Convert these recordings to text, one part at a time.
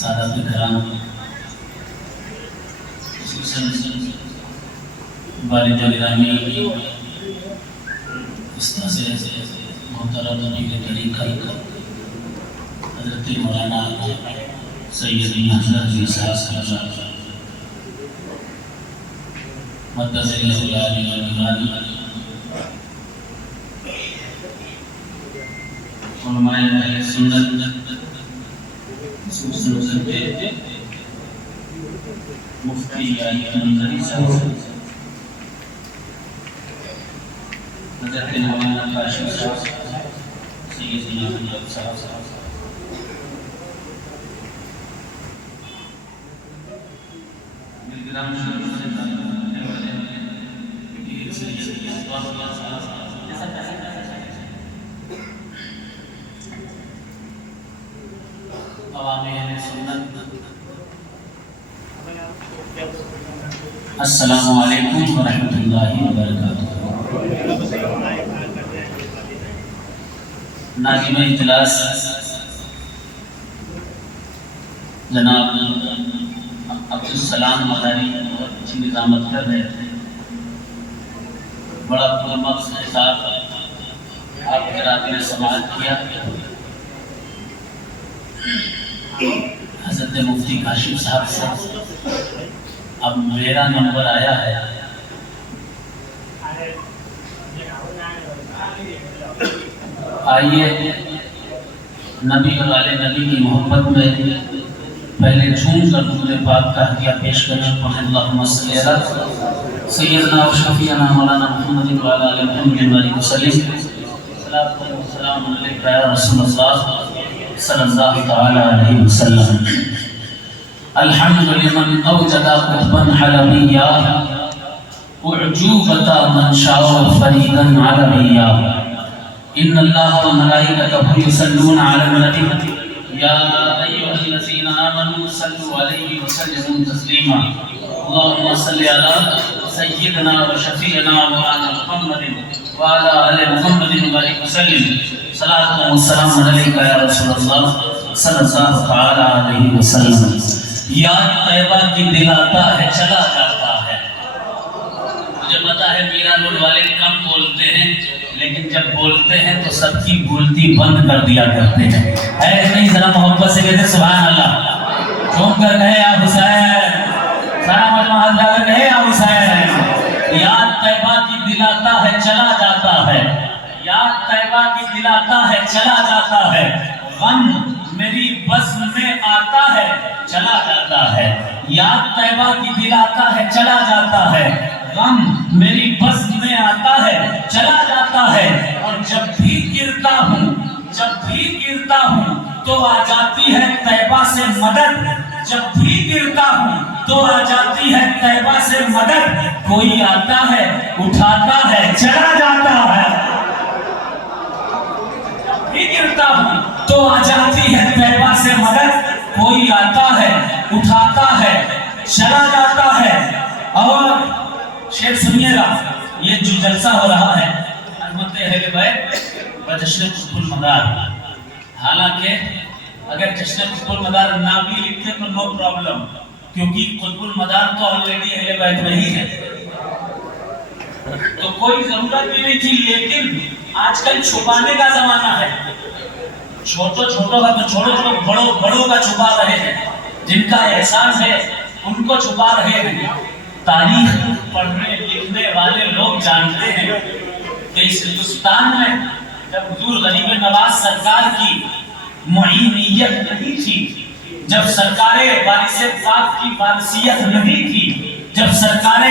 سادات کرام، خصوصاً والد گرامی استاذ محترم پیر طریقت حضرت مولانا سید حضرت صاحب مدد علماء اہل سنت خصوصاً مفتی منظری صاحب، حضرت مولانا کاشف صاحب، سیدنا حضرت صاحب، ملگرام شروع سے کرنے والے عوام اہل سنت، السلام علیکم ورحمۃ اللہ وبرکاتہ۔ ناظم اجلاس جناب عبدالسلام مداری بہت اچھی نظامت کر رہے تھے، بڑا پرمغز کے ساتھ آپ حضرات نے سماعت کیا۔ حضرت مفتی کاشف صاحب سے اب میرا نمبر آیا ہے، آئیے نبی اور آل نبی کی محبت میں پہلے جھوم کر درود پاک کا ہدیہ پیش کریں۔ اللہم صلی علی سیدنا و شفیعنا مولانا محمد وعلی آل محمد وعلیہ وسلم، صلاۃ و سلام علیک یا رسول اللہ صلی اللہ تعالی علیہ وسلم۔ الحمد لمن اوجد قطبا حلبیا اعجوبة من شاء فریدا عربیا، ان اللہ و ملائکتہ یصلون علی النبی یا ایھا الذین آمنوا صلوا علیہ وسلموا تسلیما، اللہم صل علی سیدنا و شفیعنا مولانا محمد وعلی آل محمد وبارک وسلم، صلاۃ و سلام علیک یا رسول اللہ صلی اللہ تعالی علیہ وسلم۔ یاد طیبہ کی دلاتا ہے چلا جاتا ہے۔ مجھے پتا ہے میرا روڈ والے کم بولتے ہیں، لیکن جب بولتے ہیں تو سب کی بولتی بند کر دیا کرتے ہیں۔ ہے نہیں ذرا محبت سے کہتے سبحان اللہ، جھوم کر کہے یا حسین، سارا مجمع ہاتھ جا کر کہے یا حسین۔ یاد طیبہ کی دلاتا ہے چلا جاتا ہے، یاد طیبہ کی دلاتا ہے چلا جاتا ہے، غم میری بزم میں آتا ہے چلا جاتا ہے، یاد طیبہ کی دلاتا ہے چلا جاتا ہے، غم میری بزم میں آتا ہے چلا جاتا ہے، اور جب بھی گرتا ہوں تو آ جاتی ہے طیبہ سے مدد، جب بھی گرتا ہوں تو آ جاتی ہے طیبہ سے مدد، کوئی آتا ہے اٹھاتا ہے چلا جاتا ہے، جب بھی گرتا ہوں تو آ جاتی ہے طیبہ سے مدد، کوئی آتا ہے اٹھاتا ہے چلا جاتا ہے۔ اور شعر سنیے گا، یہ جو جلسہ ہو رہا ہے عظمت اہل بیت و جشن قطب المدار، حالانکہ اگر جشن قطب المدار نہ بھی لکھتے تو نو پرابلم، کیونکہ قطب المدار تو آلریڈی اہل بیت میں ہی ہے، تو کوئی ضرورت بھی نہیں تھی۔ لیکن آج کل چھپانے کا زمانہ ہے، چھوٹوں کا تو چھوڑو، بڑوں کا چھپا رہے ہیں، جن کا احساس ہے ان کو چھپا رہے ہیں۔ تاریخ پڑھنے لکھنے والے لوگ جانتے ہیں کہ اس ہندوستان میں جب حضور غریب نواز سرکار کی معینیت نہیں تھی، جب سرکار وارث پاک کی وارثیت نہیں تھی، جب سرکار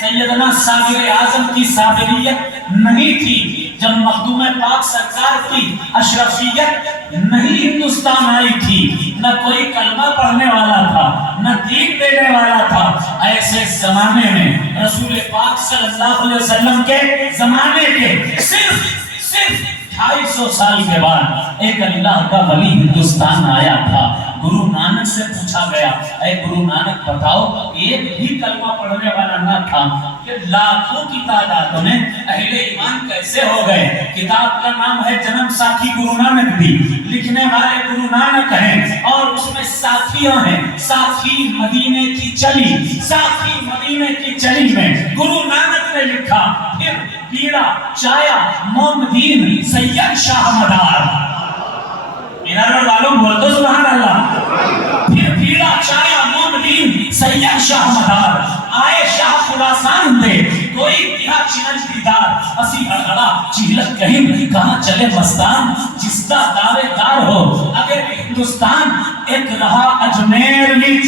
سیدنا صابر اعظم کی صابریت نہیں تھی، جب مخدوم پاک سرکار کی اشرفیت نہیں ہندوستان آئی تھی، نہ کوئی کلمہ پڑھنے والا تھا، نہ دین دینے والا تھا، ایسے زمانے میں رسول پاک صلی اللہ علیہ وسلم کے زمانے کے صرف 250 سال کے بعد ایک اللہ کا ولی ہندوستان آیا تھا۔ گرو نانک سے پوچھا گیا، اے گرو نانک بتاؤ، ایک بھی کلمہ پڑھنے والا نہ تھا کہ لاکھوں کی تعداد میں اہل ایمان کیسے ہو گئے؟ کتاب کا نام ہے جنم ساکھی گرو نانک دی، لکھنے والے گرو نانک ہیں، اور اس میں ساکھی ساتھیاں ہیں، ساتھی مدینے کی چلی، ساتھی مدینے کی چلی میں گرو نانک نے لکھا، پھر پیڑا چایا موم دین سید شاہ مدار۔ میرا روڈ والوں بول دو سبحان اللہ۔ پھر پیڑا چایا موم دین سید شاہ مدار، آئے شاہ خراسان دے کوئی دیہا چنج دیدار، اسی ہڑھڑا چیلک کہیں کہاں چلے مستان، جس کا دعوے دار ہو اگر ہندوستان، ایک رہا اجمیر وچ،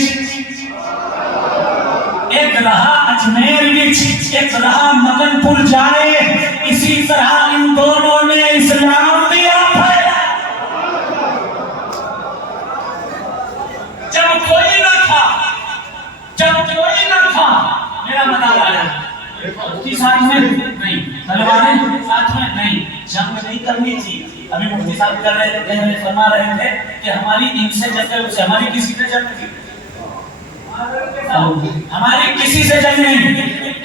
ایک رہا اجمیر وچ، ایک رہا مگن پور جائے، اسی طرح ان دونوں نے اسلام دیا پھیلا۔ جب کوئی نہ تھا، جب کوئی نہ تھا، میرا مدار آیا مفتی صاحب میں نہیں، طلبانے ساتھ میں نہیں، جنگ نہیں کرنی تھی۔ ابھی مفتی صاحب کر رہے تھے، فرما رہے تھے کہ ہماری ان سے جنگ ہے، ہماری کسی سے جنگ نہیں، ہماری کسی سے جنگ نہیں۔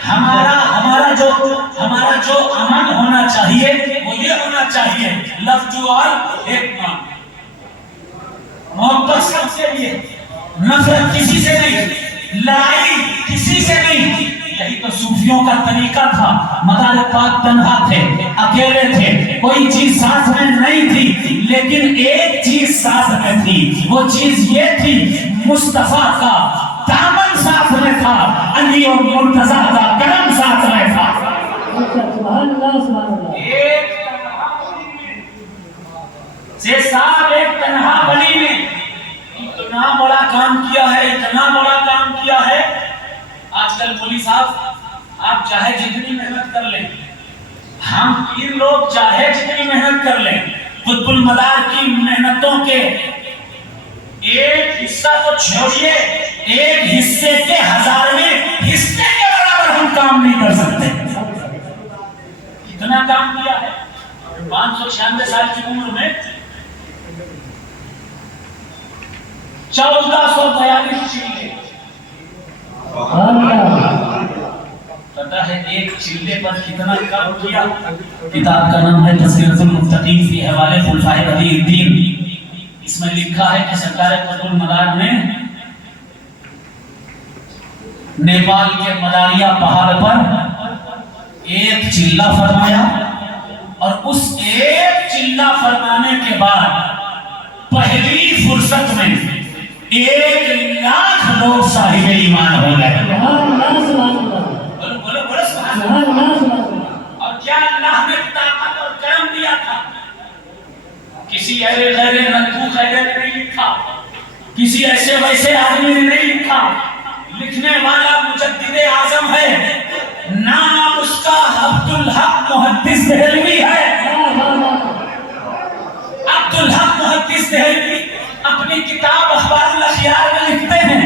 ہمارا جو امن ہونا چاہیے وہ یہ ہونا چاہیے، لفظ اور ایک نام، محبت سب کے لیے، نفرت کسی سے نہیں، لڑائی کسی سے نہیں۔ یہی تو صوفیوں کا طریقہ تھا۔ مدار پاک تنہا تھے، اکیلے تھے، کوئی چیز ساتھ میں نہیں تھی، لیکن ایک چیز ساتھ میں تھی، وہ چیز یہ تھی مصطفیٰ کا دامن ساتھ میں تھا، علی اور مرتضیٰ کا کرم ساتھ میں تھا۔ ایک سے ساتھ ایک تنہا بلی نے اتنا بڑا کام کیا ہے، اتنا بڑا کام کیا ہے۔ آج کل پولیس آپ چاہے جتنی محنت کر لیں، ہم تین لوگ چاہے جتنی محنت کر لیں، قطب المدار کی محنتوں کے ایک حصہ تو چھوڑیے، ایک حصے کے ہزارویں حصے کے برابر ہم کام نہیں کر سکتے۔ اتنا کام کیا ہے۔ 596 سال کی عمر میں 1442 چلے، پتہ ہے ایک چلے پر کتنا کام کیا؟ کتاب کا نام ہے تذکرۃ المتقین فی حوالے خلفائے بدیع الدین۔ اس میں لکھا ہے کہ سرکار قطب المدار نے نیپال کے مداریہ پہاڑ پر ایک چلہ فرمایا، اور اس ایک چلہ فرمانے کے بعد پہلی فرصت میں 1,00,000 لوگ صاحب ایمان ہو گئے۔ بولو سبحان اللہ۔ اور کیا اللہ نے طاقت اور کرم دیا تھا؟ کسی ایرے غیرے نتو خیرے نے نہیں لکھا، کسی ایسے ویسے آدمی نے نہیں لکھا، لکھنے والا مجدد اعظم ہے، نام اس کا عبدالحق محدث دہلوی ہے۔ عبدالحق محدث دہلوی اپنی کتاب اخبار الاخیار میں لکھتے ہیں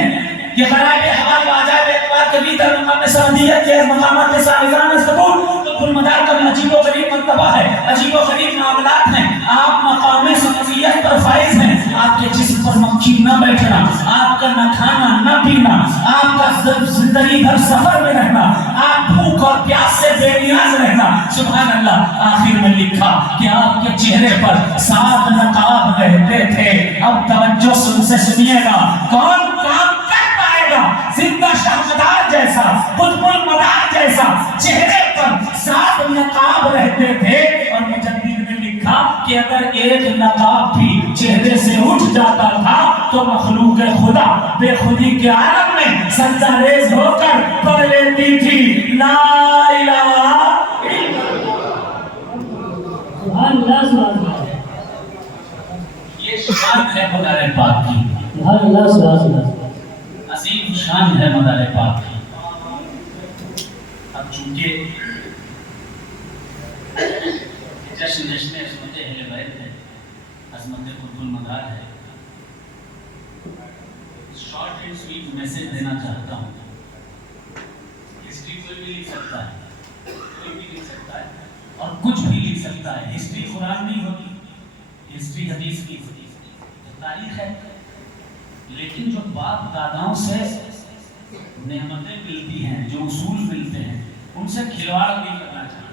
کہ غرائب احوال و عجائب اعتبار کبھی در مقام سعودیت کے مقامات سائزان سبور قطب المدار کا عجیب و غریب مرتبہ ہے، عجیب و غریب معاملات ہیں۔ آپ مقام سعودیت پر فائز ہیں، آپ کے جسم پر مکھی نہ بیٹھنا، آپ کا نہ کھانا نہ پینا، آپ کا زندگی بھر سفر میں رہنا، آپ بھوک اور پیاس سے بے نیاز رہنا۔ سبحان اللہ۔ آخر میں لکھا کہ آپ کے چہرے پر 7 نقاب رہتے تھے۔ اب توجہ سے سنیے گا، کون کام کر پائے گا؟ زندہ شہزادہ جیسا، قطب المدار جیسا چہرے پر 7 نقاب رہتے تھے، اور مجدد نے لکھا کہ اگر ایک نقاب بھی چہرے سے اٹھ جاتا تھا تو مخلوق خدا بے خودی کے عالم میں سجدہ ریز ہو کر پڑھ لیتی تھی لا الہ الا اللہ۔ یہ شان ہے مدار پاک کی، عظیم شان ہے مدار پاک کی۔ اب چونکہ جشن عظمت اہل بیت ہے، عظمت قطب المدار ہے، شارٹ اینڈ سویٹ میسج دینا چاہتا ہوں۔ ہسٹری کوئی بھی لکھ سکتا ہے، کوئی بھی لکھ سکتا ہے اور کچھ بھی لکھ سکتا ہے۔ ہسٹری قرآن نہیں ہوتی، ہسٹری حدیث کی تاریخ ہے، لیکن جو باپ داداؤں سے نعمتیں ملتی ہیں، جو اصول ملتے ہیں، ان سے کھلواڑ نہیں کرنا چاہیے۔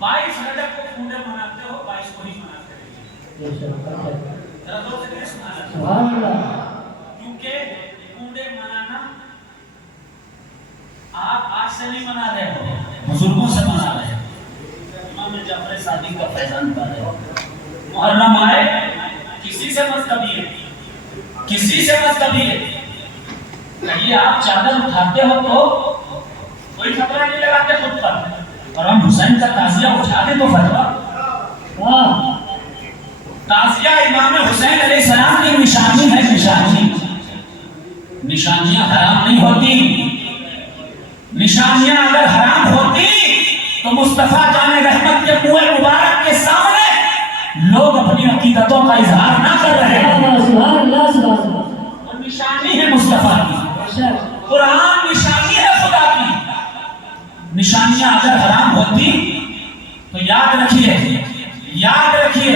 22 رجب کو پورے مناتے ہو، 22 کو ہی مناتے رہیے۔ سبحان اللہ. کیونکہ کوڑے منانا آپ آج سے نہیں منا رہے ہو، بزرگوں سے منا رہے ہو. امام جعفر صادق کا فیضان پا رہے ہو. محرم آئے کسی سے مت کبھی، کسی سے مت کبھی. کہیے آپ چادر اٹھاتے ہو تو کوئی خطرہ نہیں لگاتے خود پر، اور ہم حسین کا تعزیہ اٹھاتے تو فتویٰ. تعزیہ امام حسین علیہ السلام کی نشانی ہے. نشانیاں حرام نہیں ہوتی. نشانیاں اگر حرام ہوتی تو مصطفیٰ جان رحمت کے منہ مبارک کے سامنے لوگ اپنی عقیدتوں کا اظہار نہ کر رہے ہیں. سبحان اللہ سبحان اللہ. وہ نشانی ہے مصطفیٰ کی. قرآن نشانی ہے خدا کی. نشانیاں اگر حرام ہوتی تو یاد رکھیے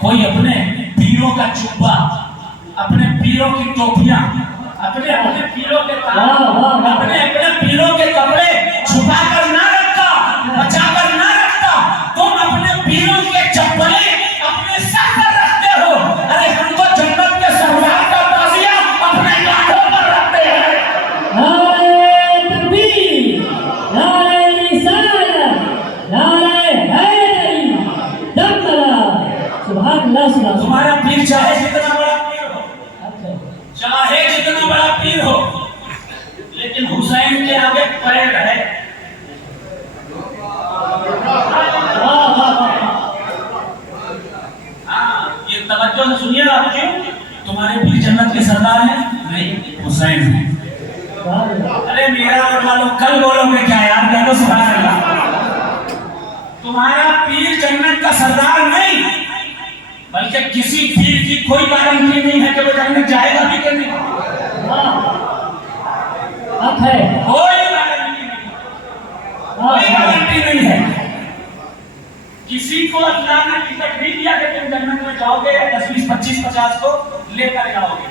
کوئی اپنے پیروں کا جبہ، اپنے پیروں کی ٹوپیاں، اپنے پیروں کے اپنے پیروں کے کپڑے چھپا کر نہ رکھتا، بچا کر نہ رکھتا. تم اپنے پیروں کے چپلیں اپنے سر پر رکھتے ہو. ارے ہم تو جنت کے سردار کا تعزیہ اپنے کانٹوں پر رکھتے ہیں. نعرہ تکبیر، نعرہ رسالت، نعرہ حیدری، دم اللہ. سبحان اللہ سبحان اللہ. تمہارا پیر چاہے جتنا بڑا پیر ہو، چاہے جتنا بڑا پیر ہو، لیکن حسین کے آگے پیر ہے. یہ توجہ سے سنیے گا. کیوں؟ تمہارے پیر جنت کے سردار ہیں؟ نہیں، حسین ہیں. ارے میرا اور والوں کل بولو گے کیا یار؟ کہہ دو سبحان اللہ. تمہارا پیر جنت کا سردار نہیں، بلکہ کسی پیر کی کوئی گارنٹی نہیں ہے کہ وہ جنت جائے گا بھی کہ نہیں. کوئی گارنٹی نہیں ہے. کسی کو اللہ نے ٹکٹ نہیں دیا کہ تم جنت میں جاؤ گے 10 20 25 50 کو لے کر جاؤ گے.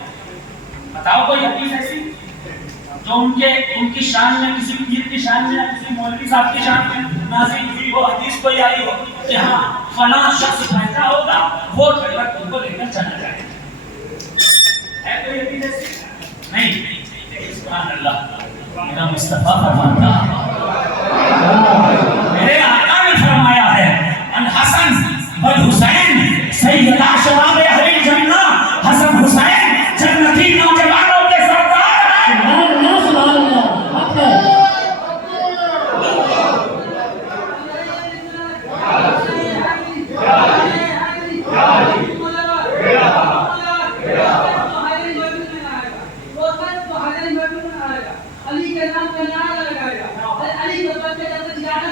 بتاؤ کوئی حدیث ایسی جو ان کی شان میں، کسی پیر کی شان میں، کسی مولوی صاحب کی شان میں نازل ہوئی ہو، حدیث کوئی آئی ہو کہ ہاں فلاں شخص پیدا ہوگا وہ جنت تم کو لے کر چلا جائے گا. ہے کوئی حدیث ایسی؟ نہیں. سبحان اللہ. میرا مصطفیٰ فرماتا، میرے آقا نے فرمایا ہے الحسن والحسین سیدا شباب اہل الجنہ. حسن حسین جنتی نوجوانوں کے سردار ہیں. سبحان اللہ سبحان اللہ. حق ہے. علی کے نام کا نعرہ لگایا، علی کے بچے جب زیادہ